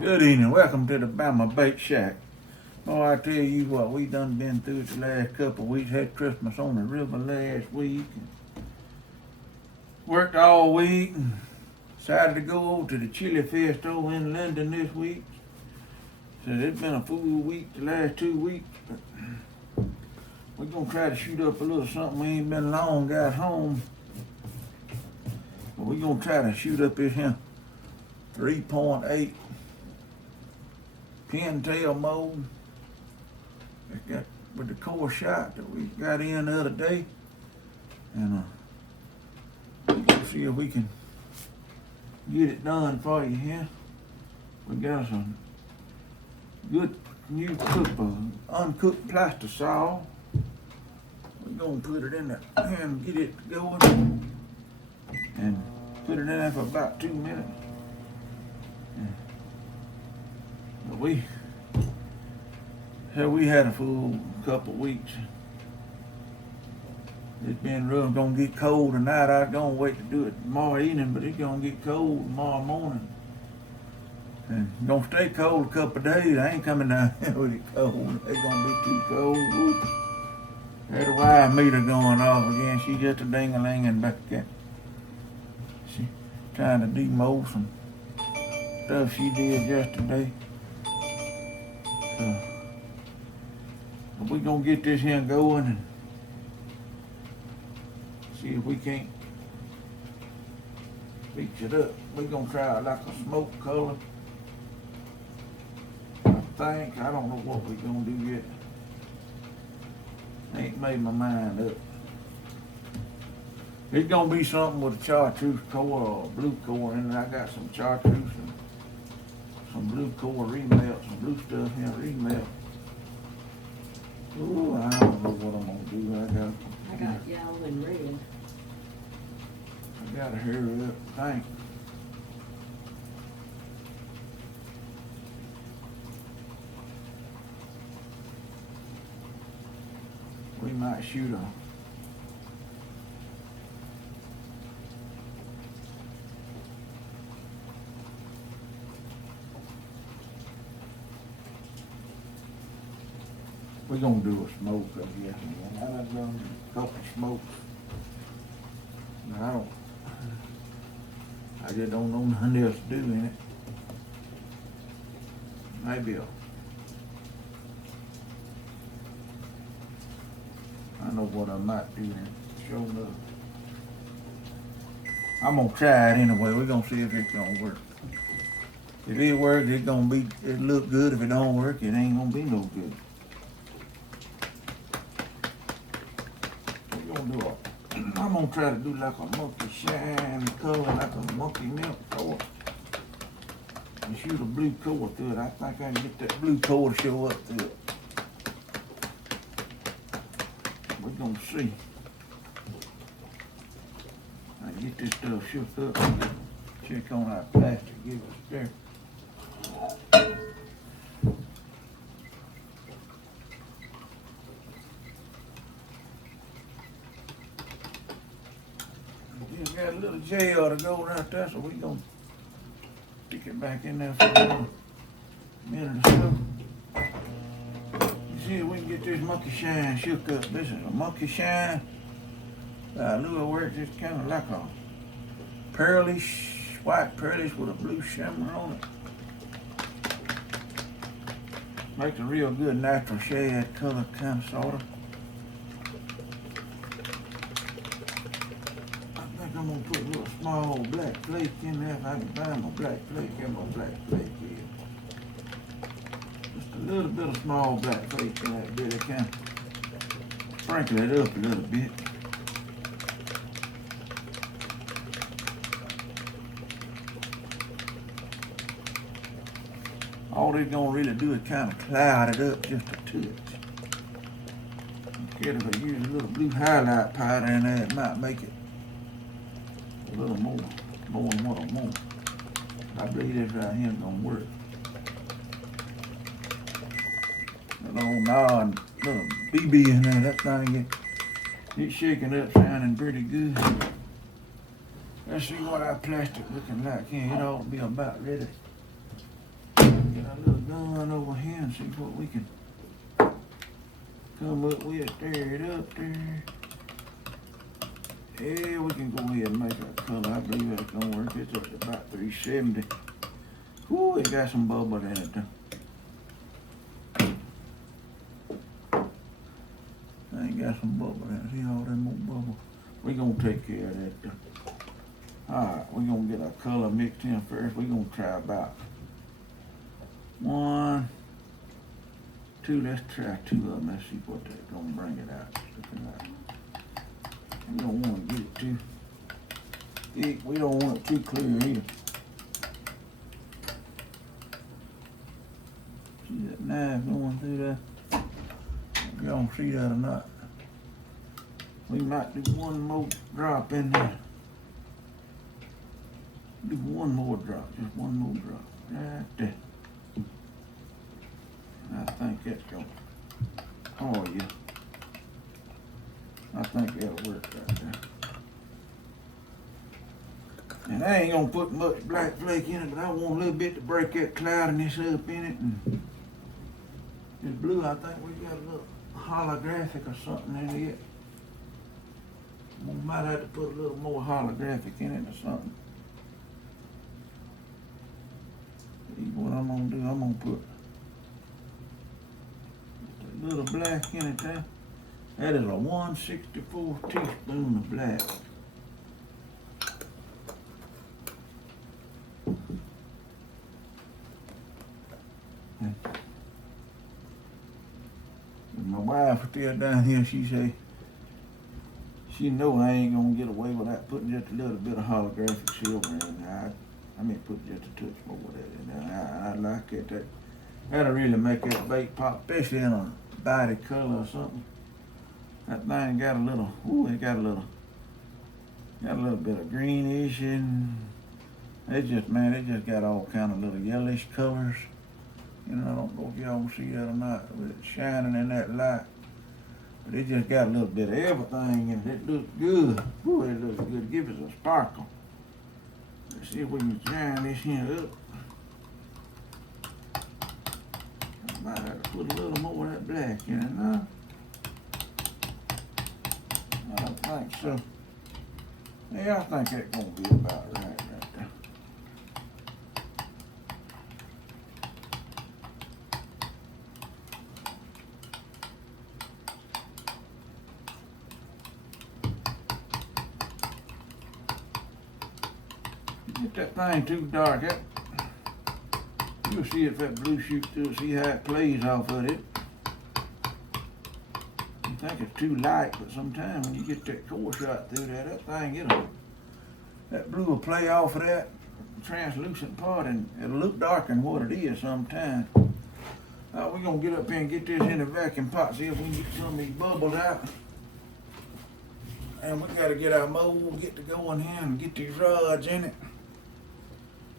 Good evening. Welcome to the Bama Bake Shack. Oh, I tell you what, we done been through it the last couple of weeks. Had Christmas on the river last week. And worked all week and decided to go over to the Chili Fest over in London this week. So it's been a full week the last 2 weeks. But we're gonna try to shoot up a little something. We ain't been long got home. But we're gonna try to shoot up this here 3.8 pintail mold. It got with the core shot that we got in the other day, and we'll see if we can get it done for you here. We got some good new uncooked plastic saw. We're gonna put it in there and get it going, and put it in there for about 2 minutes. But we had a full couple of weeks. It's been rough. Gonna get cold tonight. I was gonna wait to do it tomorrow evening, but it's gonna get cold tomorrow morning. And it's gonna stay cold a couple of days. I ain't coming down here with it cold. It's gonna be too cold. Whoop. That wire meter going off again. She just a ding-a-linging back there. She trying to demold some stuff she did yesterday. But we're gonna get this here going and see if we can't fix it up. We're gonna try like a smoke color. I don't know what we're gonna do yet. I ain't made my mind up. It's gonna be something with a chartreuse core or blue core in there. I got some chartreuse and some blue core remelt, some blue stuff here remelt. Ooh, I don't know what I'm gonna do. I got yellow and red. I gotta hurry up, think. We might shoot a we're gonna do a smoke up here. I done done a couple smokes. But I just don't know nothing else to do in it. Maybe I know what I might do in it. Show enough. I'm gonna try it anyway. We're gonna see if it's gonna work. If it works, it'll look good. If it don't work, it ain't gonna be no good. I'm gonna try to do like a monkey shine color, like a monkey milk color. And shoot a blue core through it. I think I can get that blue core to show up through it. We're gonna see. I get this stuff shook up and check on our plastic, give us there. Got a little gel to go right there, so we're gonna stick it back in there for a minute or so. You see if we can get this monkey shine shook up. This is a monkey shine. Lure works just kind of like a pearlish, white pearlish with a blue shimmer on it. Makes a real good natural shade color, kind of, sort of. I'm gonna put a little small black flake in there. If I can find my black flake, get my black flake here. Just a little bit of small black flake in that bit. It kind of sprinkle it up a little bit. All they're gonna really do is kind of cloud it up just a touch. Instead of using a little blue highlight powder in there, it might make it a little more and more. I believe this right here is gonna work. A little nod, little BB in there, that thing it's shaking up, sounding pretty good. Let's see what our plastic looking like here. It ought to be about ready. Get our little gun over here and see what we can come up with. Stir it up there. Yeah, we can go ahead and make our color. I believe that's gonna work. It's up to about 370. Whoo, it got some bubble in it though. I ain't got some bubble in it. See all them more bubble? We gonna take care of that though. Alright, we gonna get our color mixed in first. We gonna try about 1, 2. Let's try 2 of them. Let's see what they're gonna bring it out. We don't want to get it too thick. We don't want it too clear either. See that knife going through there? Y'all don't see that or not? We might do one more drop in there. Do one more drop, just one more drop. Right there. I think that's going. Oh yeah. I think that'll work right there. And I ain't gonna put much black flake in it, but I want a little bit to break that cloudiness up in it. And this blue, I think we got a little holographic or something in it. We might have to put a little more holographic in it or something. See what I'm gonna do, I'm gonna put just a little black in it there. That is a 1/64 teaspoon of black. My wife was still down here, she say, she know I ain't gonna get away without putting just a little bit of holographic silver in there. I mean, put just a touch more of that in there. I like it. That'll really make that bait pop, especially in a body color or something. That thing got a little, ooh, it got a little bit of greenish, and it just got all kind of little yellowish colors. You know, I don't know if y'all can see that or not, but it's shining in that light. But it just got a little bit of everything, and it looks good. Ooh, it looks good. It gives us a sparkle. Let's see if we can shine this here up. I might have to put a little more of that black in it now. I don't think so. Yeah, I think that's gonna be about right there. Get that thing too dark, you'll see if that blue shoots through, see how it plays off of it. I think it's too light, but sometimes when you get that core shot through there, that blue will play off of that translucent part, and it'll look darker than what it is sometimes. We're gonna get up here and get this in the vacuum pot, see if we can get some of these bubbles out. And we gotta get our mold, get to going here and get these rods in it.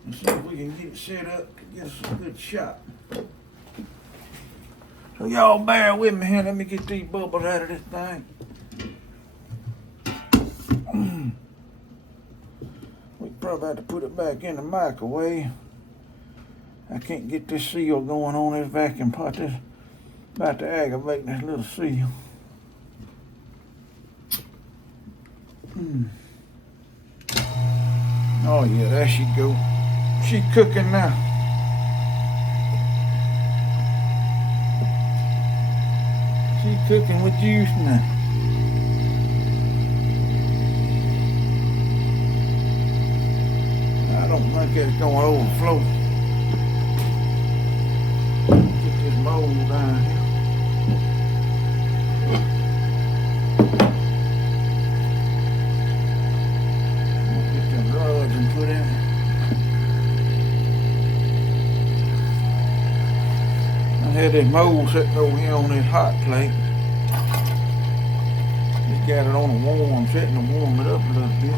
And see if we can get it set up to get us a good shot. So y'all bear with me here. Let me get these bubbles out of this thing. We probably have to put it back in the microwave. I can't get this seal going on this vacuum pot. This about to aggravate this little seal. Oh yeah, there she go. She cooking now. She cooking with juice now. I don't think it's gonna overflow. Get this mold down here. Get them rods and put in. I had this mold sitting over here on this hot plate. Just got it on a warm, setting to warm it up a little bit.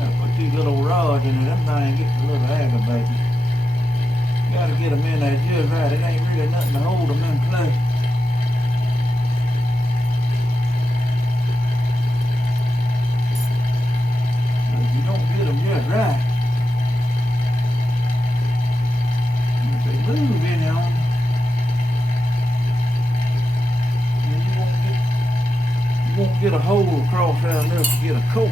I put these little rods in there, them things get a little aggravating. Gotta get them in there just right. It ain't really nothing to hold them in place. If you don't get them just right, get a hole across there enough to get a core.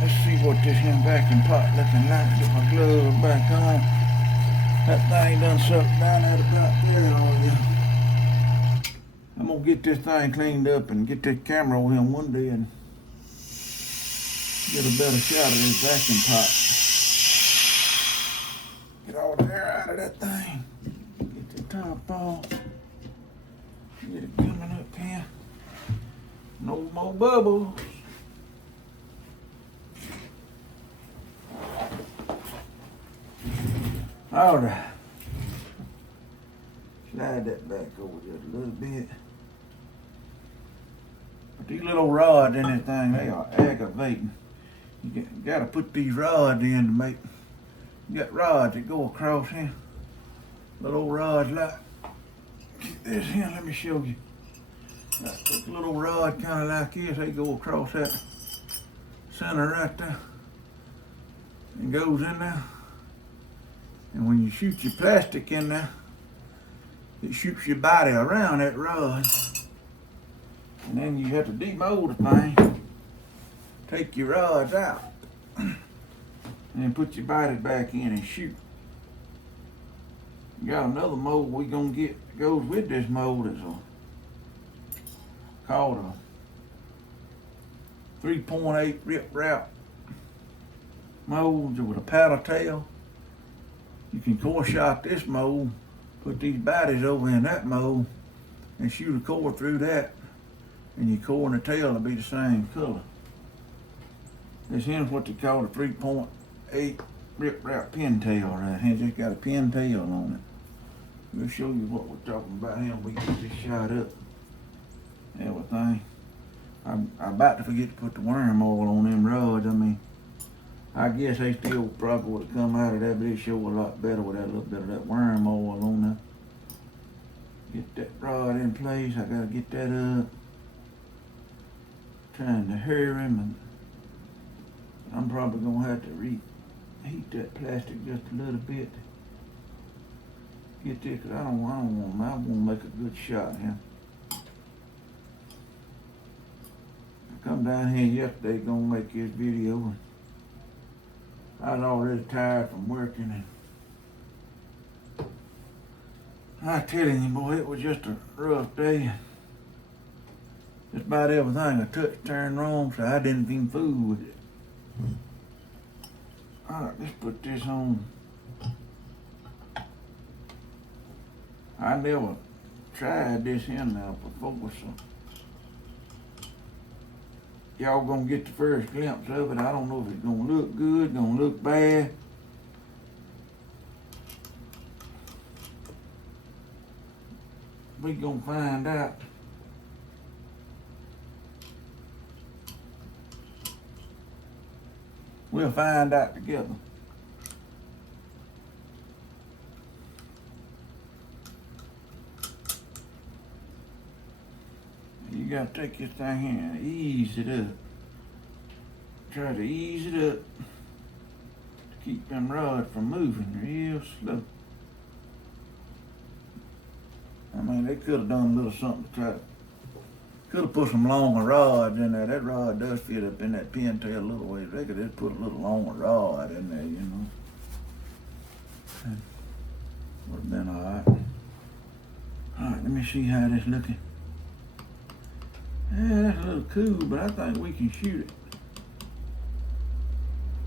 Let's see what this here vacuum pot looking like. Get my gloves back on. That thing done sucked down at about there on you. I'm gonna get this thing cleaned up and get this camera on him one day and get a better shot of this vacuum pot. Get all the air out of that thing. Get the top off. Get it coming up here. No more bubbles. All right. Slide that back over just a little bit. But these little rods in this thing, they are aggravating. You gotta put these rods in to make. You got rods that go across here. Little rods like this here. Let me show you. Put the little rod kind of like this. They go across that center right there. And goes in there. And when you shoot your plastic in there, it shoots your body around that rod. And then you have to demold the thing, take your rods out, and then put your body back in and shoot. You got another mold we gonna get that goes with this mold. It's called a 3.8 rip wrap mold with a paddle tail. You can core shot this mold, put these bodies over in that mold, and shoot a core through that, and your core and the tail will be the same color. This here's what they call a 3.8 rip wrap pintail right here. Just got a pintail on it. We'll show you what we're talking about here when we get this shot up. Everything. I'm about to forget to put the worm oil on them rods. I mean, I guess they still probably would have come out of that, but it show a lot better with that little bit of that worm oil on there. Get that rod in place. I gotta get that up. Trying to hurry him, and I'm probably gonna have to reheat that plastic just a little bit. Get this, cause I want to make a good shot here. I come down here yesterday gonna make this video, and I was already tired from working, and I tell you, boy, it was just a rough day. Just about everything I touched turned wrong, so I didn't even fool with it. All right, let's put this on. I never tried this here now before, so y'all gonna get the first glimpse of it. I don't know if it's gonna look good, gonna look bad. We gonna find out. We'll find out together. You gotta take this thing here and ease it up. Try to ease it up to keep them rods from moving real slow. I mean, they could have done a little something to try to, could have put some longer rods in there. That rod does fit up in that pintail a little ways. They could just put a little longer rod in there, you know. Would have been all right. All right, let me see how this looking. Yeah, that's a little cool, but I think we can shoot it.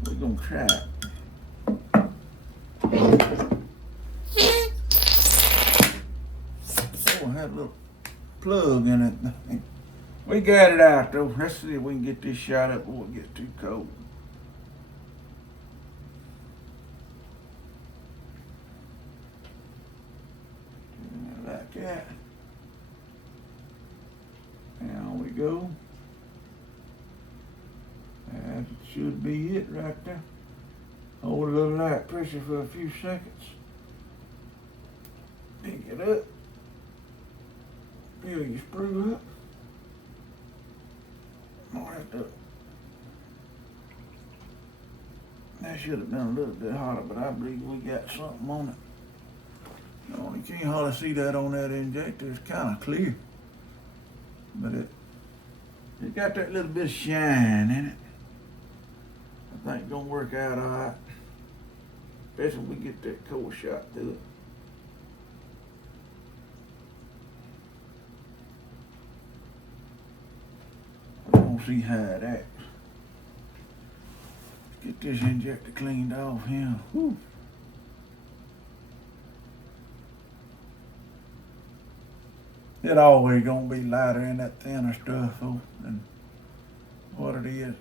We're gonna try it. Oh, I had a little plug in it. We got it out though. Let's see if we can get this shot up before it gets too cold. Like that. There we go. That should be it right there. Hold a little light pressure for a few seconds. Pick it up. Fill your sprue up. That should have been a little bit hotter, but I believe we got something on it. You can't hardly see that on that injector. It's kind of clear. but it got that little bit of shine in it. I think it's gonna work out all right, especially when we get that cold shot through it. We're gonna see how it acts. Get this injector cleaned off here. Whew. It always gonna be lighter in that thinner stuff than what it is.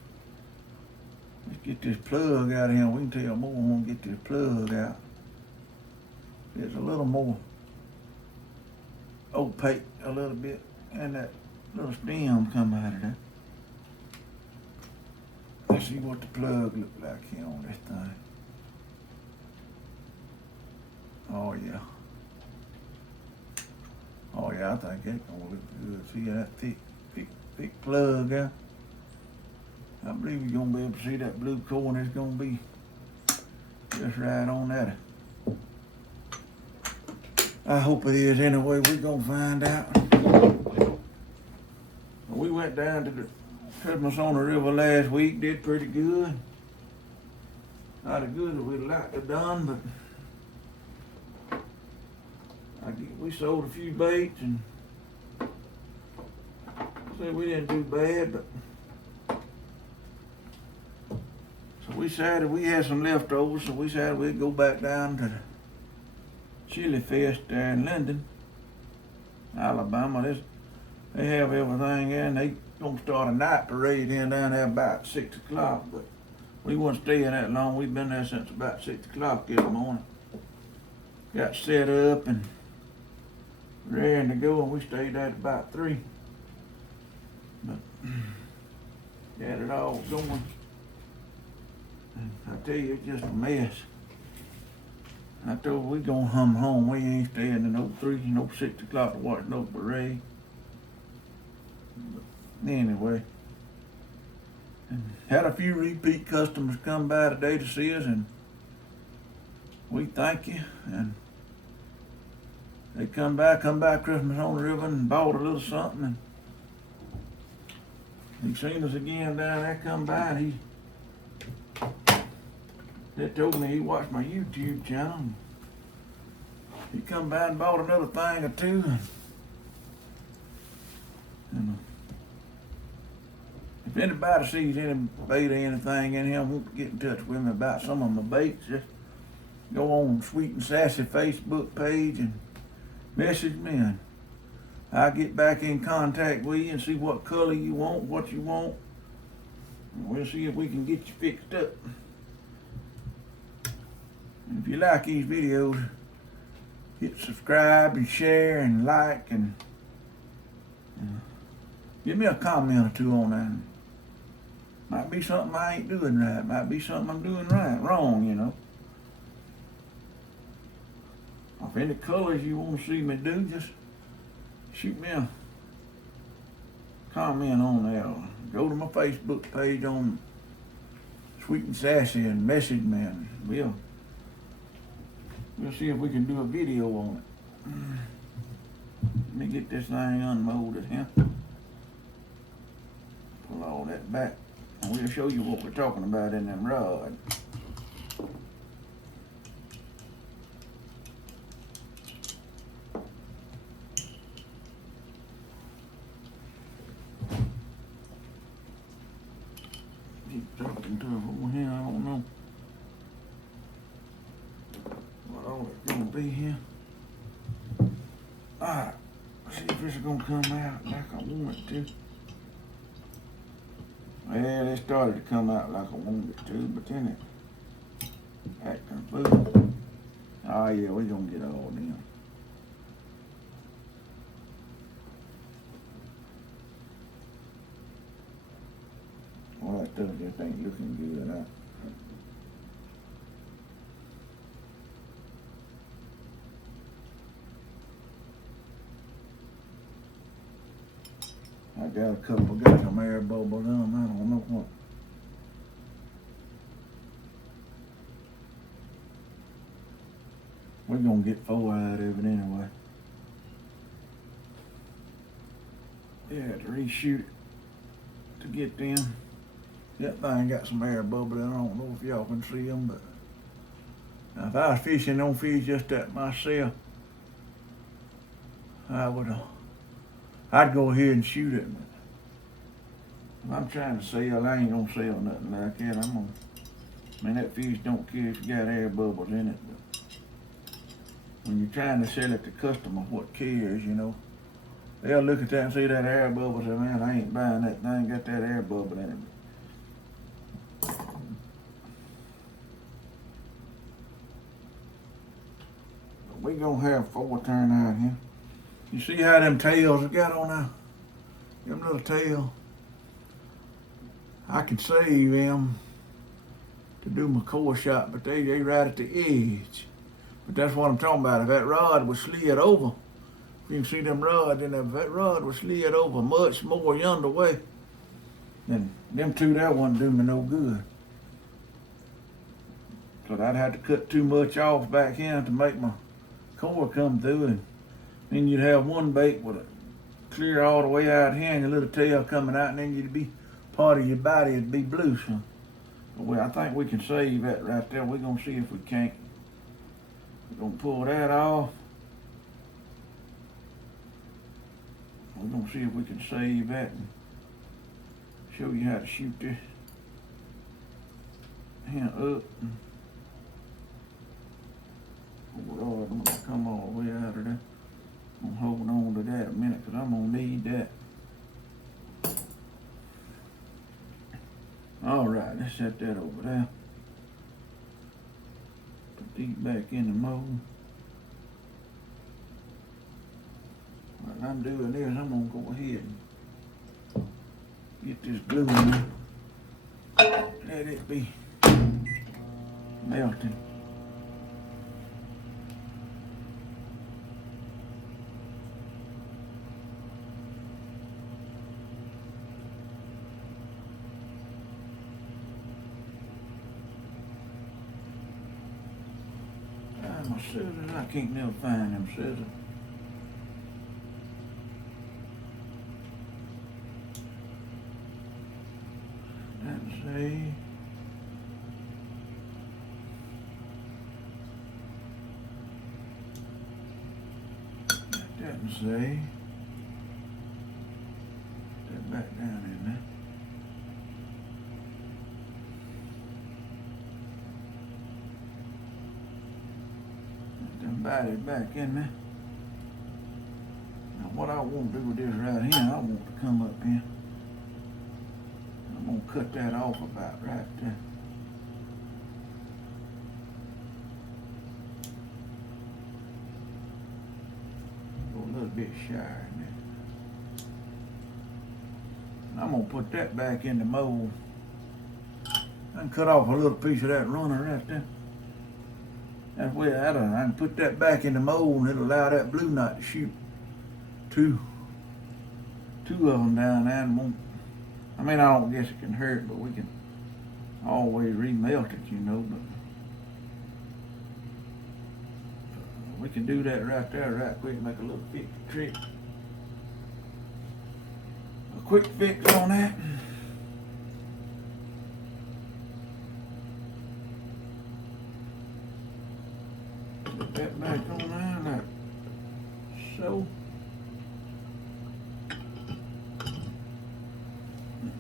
Let's get this plug out of here. We can tell more when we get this plug out. It's a little more opaque a little bit, and that little stem come out of there. Let's see what the plug look like here on this thing. Oh yeah. Oh yeah, I think it's gonna look good. See that thick plug there? I believe you're gonna be able to see that blue core, and it's gonna be just right on that. I hope it is anyway. We're gonna find out. We went down to the Christmas on the River last week, did pretty good. Not as good as we'd like to have done, but we sold a few baits and said we didn't do bad, but so we decided we had some leftovers, so we decided we'd go back down to the Chili Fest there in Linden, Alabama. They have everything there, and they gonna start a night parade in down there about 6 o'clock, but we wasn't staying that long. We've been there since about 6 o'clock in the morning. Got set up and ready to go, and we stayed there at about 3. But got it all going. And I tell you, it's just a mess. I told her we gonna hum home. We ain't staying in no 3, no 6 o'clock to watch no parade. But anyway, and had a few repeat customers come by today to see us, and we thank you. And they come by Christmas on the River and bought a little something. And he seen us again down there, come by, and they told me he watched my YouTube channel. He come by and bought another thing or two. And if anybody sees any bait or anything in here, want to get in touch with me about some of my baits, just go on Sweet and Sassy Facebook page and message me, and I'll get back in contact with you and see what color you want, what you want. And we'll see if we can get you fixed up. And if you like these videos, hit subscribe and share and like, and give me a comment or two on that. Might be something I ain't doing right. Might be something I'm doing wrong, you know. If any colors you want to see me do, just shoot me a comment on that. Or go to my Facebook page on Sweet and Sassy and message me, and we'll see if we can do a video on it. Let me get this thing unmolded here. Pull all that back, and we'll show you what we're talking about in them rods. Keep talking to her over here. I don't know what all it's gonna be here. Alright, see if this is gonna come out like I want it to. Well, it started to come out like I wanted it to, but then it acting a fool. Oh yeah, we're gonna get all them. Well, that stuff just ain't looking good. I got some air bubbles in them. I don't know what. We're gonna get 4 out of it anyway. They had to reshoot it to get them. That thing got some air bubbling. I don't know if y'all can see them, but now if I was fishing on fish just that myself, I'd go ahead and shoot it. But I'm trying to sell. I ain't gonna sell nothing like that. That fish don't care if you got air bubbles in it. But when you're trying to sell it to customer, what cares, you know? They'll look at that and see that air bubble and say, man, I ain't buying that thing, got that air bubble in it. But we gonna have 4 turn out here. You see how them tails have got on there? Them little tails. I can save them to do my core shot, but they right at the edge. But that's what I'm talking about. If that rod was slid over, you can see them rods, and if that rod was slid over much more yonder way, then them two there wouldn't do me no good. So I'd have to cut too much off back here to make my core come through, and then you'd have one bait with a clear all the way out here and your little tail coming out, and then you'd be part of your body would be blue. So well, I think we can save that right there. We're gonna see if we can't. We're gonna pull that off. We're gonna see if we can save that and show you how to shoot this hand up. Oh Lord, I'm gonna come all the way out of there. I'm gonna hold on to that a minute because I'm gonna need that. All right, let's set that over there. Put these back in the mold. While I'm doing this, I'm gonna go ahead and get this glue in there. Let it be melting. My scissors, I can't never find them scissors. Let's see. That doesn't say. That back down in there. Bite it back in there. Now what I want to do with this right here, I want to come up here. I'm going to cut that off about right there. Go a little bit shy in there. And I'm going to put that back in the mold. I can cut off a little piece of that runner right there. That way I can put that back in the mold and it'll allow that blue knot to shoot two of them down there. And won't, I don't guess it can hurt, but we can always remelt it, you know. But we can do that right there right quick, make a little quick trick. A quick fix on that. Put that back on there like so.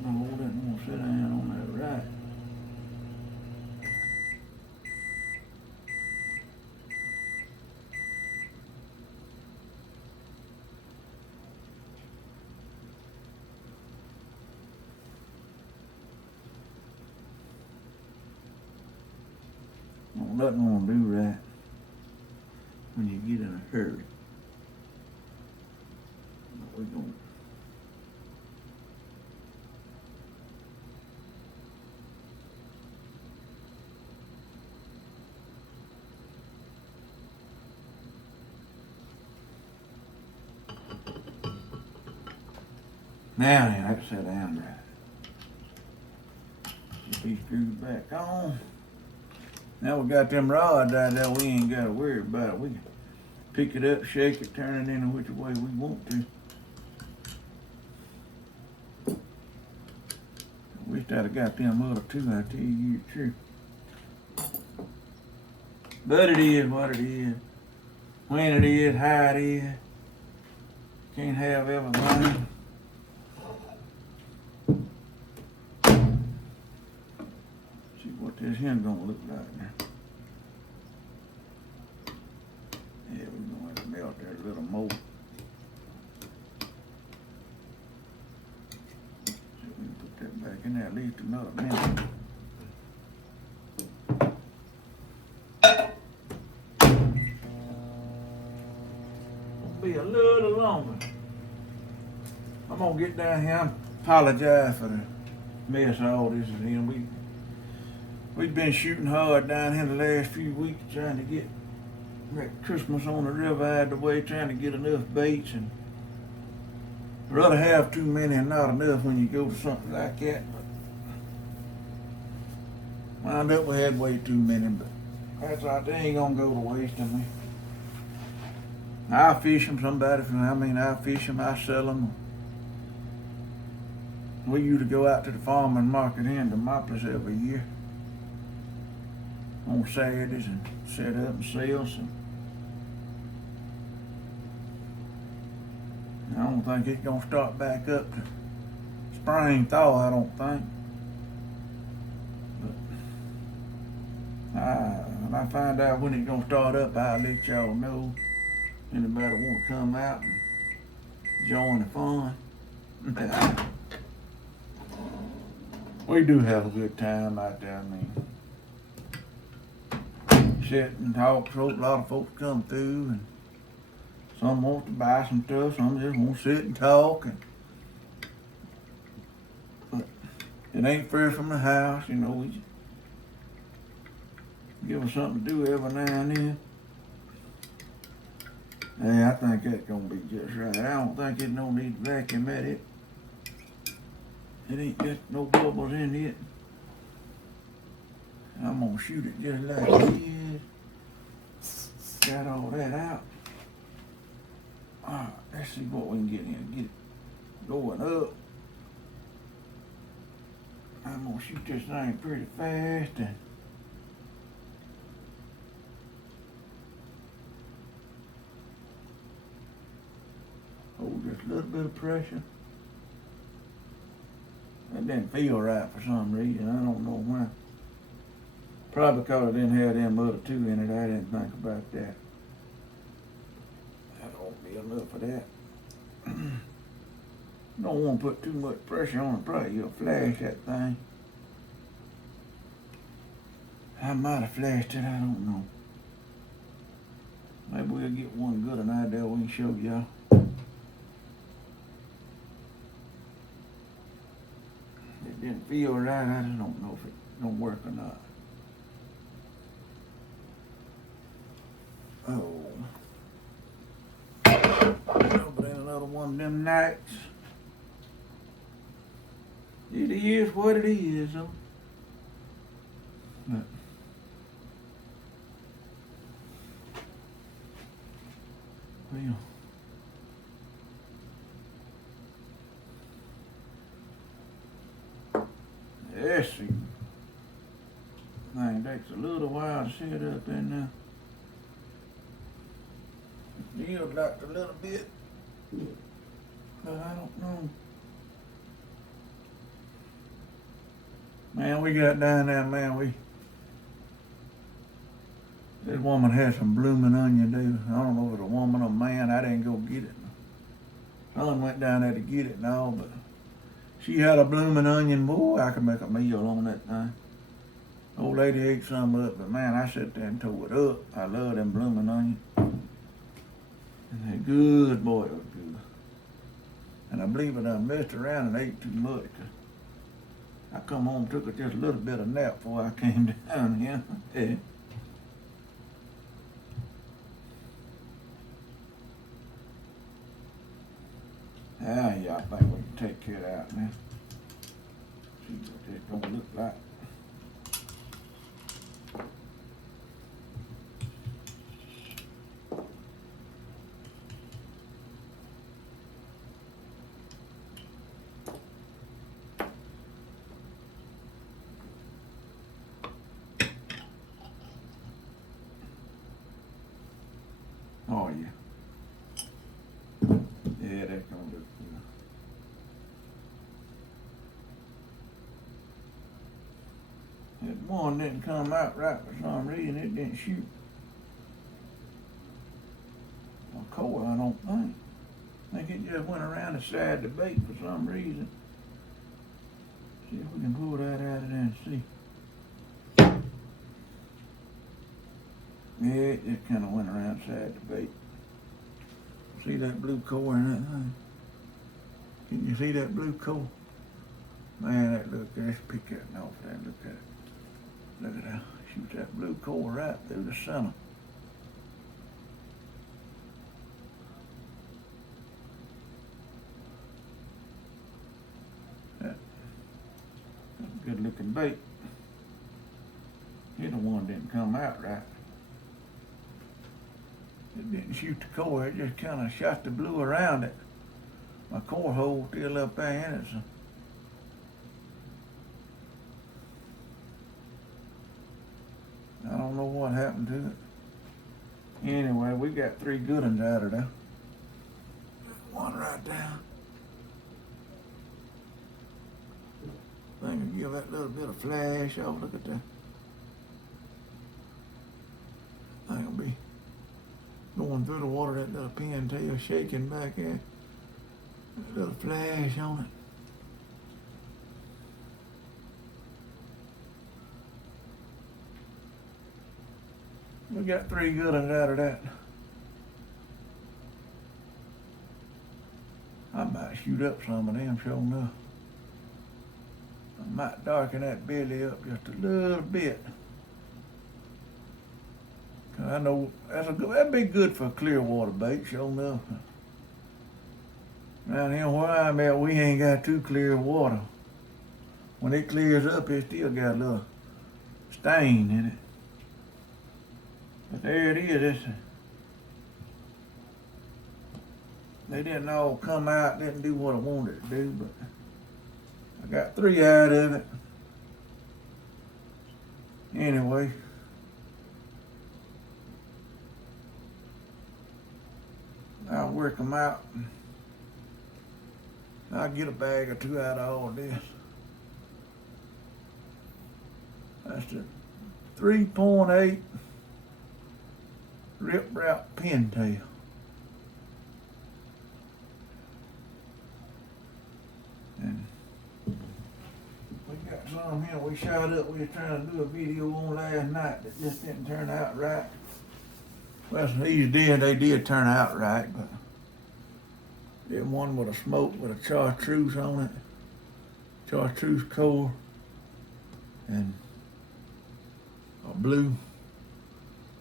No, that won't sit down on that right. Nothing won't do that when you get in a hurry. But we're going. Now then, I can sit down right. Get these screws back on. Now we got them rods out there, we ain't got to worry about it. We can pick it up, shake it, turn it any which way we want to. Instead of got them other two, I tell you the truth. But it is what it is. When it is, how it is. Can't have everything. See what this hen gonna look like now. Yeah, we're gonna have to melt that a little more. See if we can put that back in there at least another minute. Be a little longer. I'm gonna get down here and apologize for the mess all this is in. We've been shooting hard down here the last few weeks trying to get that Christmas on the river out of the way, trying to get enough baits, and I'd rather have too many and not enough when you go to something like that. But wound up we had way too many, but that's all right, they ain't gonna go to waste on me. I fish them, I fish them, I sell them. We used to go out to the farm and market in Demopolis every year on Saturdays and set up and sell some. I don't think it's gonna start back up to spring thaw, I don't think. But when I find out when it's gonna start up, I'll let y'all know. Anybody want to come out and join the fun? We do have a good time out there. Sit and talk. So a lot of folks come through, and some want to buy some stuff. Some just want to sit and talk. But it ain't far from the house, you know. We give us something to do every now and then. Yeah, I think that's gonna be just right. I don't think it no need to vacuum at it. It ain't just no bubbles in it. I'm gonna shoot it just like this. Got all that out. Alright, let's see what we can get in. Get it going up. I'm gonna shoot this thing pretty fast and hold just a little bit of pressure. It didn't feel right for some reason. I don't know why. Probably because I didn't have them other two in it. I didn't think about that. That won't be enough of that. Don't want to put too much pressure on it. Probably you'll flash that thing. I might have flashed it. I don't know. Maybe we'll get one good an idea we can show y'all. It didn't feel right. I just don't know if it's gonna work or not. Oh. But ain't another one of them nights. It is what it is, though. But well, let's see. Thing takes a little while to set up in there. Yield like a little bit, but I don't know. Man, we got down there, man, this woman had some blooming onion, dude. I don't know if it was a woman or a man, I didn't go get it. Son went down there to get it and all, but she had a blooming onion. Boy, I could make a meal on that thing. Old lady ate some up, but man, I sat there and tore it up. I love them blooming onions. And they're good, boy, it was good. And I believe it, I messed around and ate too much. 'Cause I come home, took just a little bit of nap before I came down here. Yeah. Yeah, I think we can take care of that now. See what it's gonna look like. one didn't come out right for some reason. It didn't shoot a core, I don't think. I think it just went around the side of the bait for some reason. See if we can pull that out of there and see. Yeah, it just kind of went around the side of the bait. See that blue core in that thing? Can you see that blue core? Man, that look, let's pick that off there. Look at it. Look at that. Shoot that blue core right through the center. That's a good looking bait. The one didn't come out right. It didn't shoot the core, it just kind of shot the blue around it. My core hole still up there in it, so. I don't know what happened to it. Anyway, we got 3 good ones out of there. One right there. Thing will give that little bit of flash. Oh, look at that. Thing will be going through the water, that little pintail shaking back there. That little flash on it. We got 3 good ones out of that. I might shoot up some of them, sure enough. I might darken that belly up just a little bit. 'Cause I know that'd be good for clear water bait, sure enough. Around here where I'm at, we ain't got too clear water. When it clears up, it still got a little stain in it. But there it is. They didn't all come out, didn't do what I wanted to do, but I got 3 out of it. Anyway. I'll work them out. I'll get a bag or 2 out of all this. That's the 3.8 Rip Rap Pintail. And we got some here we shot up. We were trying to do a video on last night that just didn't turn out right. Well, these they did turn out right, but then one with a smoke with a chartreuse on it, chartreuse core, and a blue,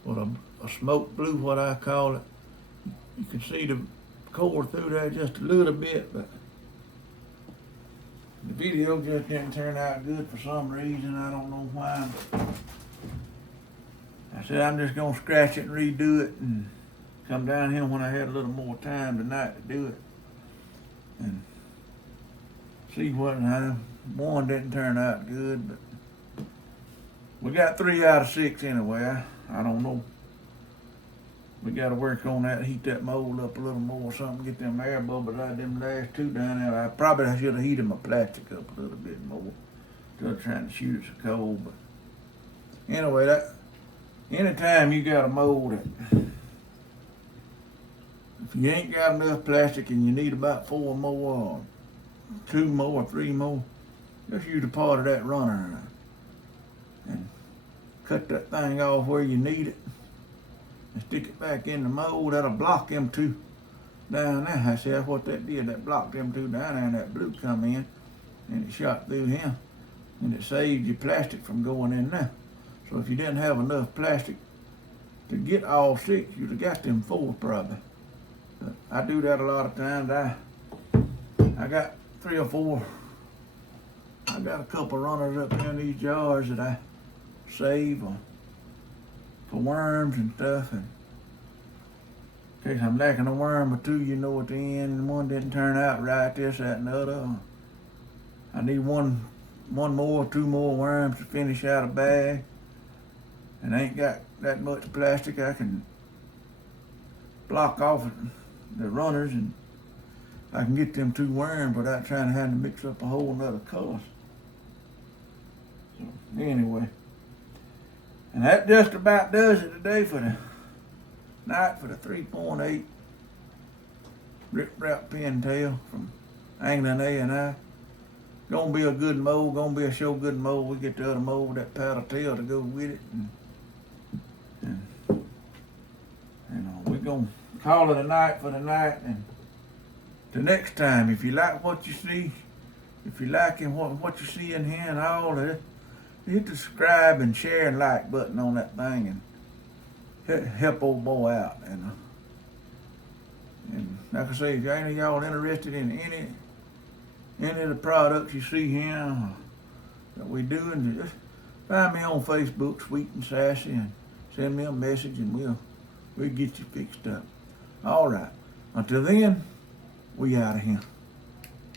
with a smoke blue, what I call it. You can see the core through there just a little bit, but the video just didn't turn out good for some reason. I don't know why. I said I'm just gonna scratch it and redo it and come down here when I had a little more time tonight to do it and see what happened. One didn't turn out good, but we got 3 out of 6 anyway. I don't know. We gotta work on that, heat that mold up a little more or something, get them air bubbles out of them last 2 down there. I probably should have heated my plastic up a little bit more. Still trying to shoot it so cold, but anyway, that anytime you got a mold that, if you ain't got enough plastic and you need about 4 more, or 2 more, 3 more, just use a part of that runner and cut that thing off where you need it and stick it back in the mold. That'll block them 2 down there. I see that's what that did. That blocked them 2 down there, and that blue come in and it shot through him, and it saved your plastic from going in there. So if you didn't have enough plastic to get all 6, you'd have got them 4 probably. But I do that a lot of times. I got 3 or 4. I got a couple runners up in these jars that I save for worms and stuff. And in case I'm lacking a worm or 2, you know at the end, and one didn't turn out right, this, that, and the other. I need one more, 2 more worms to finish out a bag. And I ain't got that much plastic. I can block off the runners and I can get them 2 worms without trying to have to mix up a whole nother color. So anyway, And that just about does it today for the night for the 3.8 Rip Rap Pintail from Angling A&I. Gonna be a good mold, gonna be a show good mold. We get the other mold, that powder tail to go with it. And we're gonna call it a night for the night. And the next time, if you like what you see, if you liking what you see in here and all that, hit the subscribe and share and like button on that thing and help old boy out. And like I say, if any of y'all interested in any of the products you see here that we doing, just find me on Facebook, Sweet and Sassy, and send me a message, and we'll get you fixed up. All right. Until then, we out of here.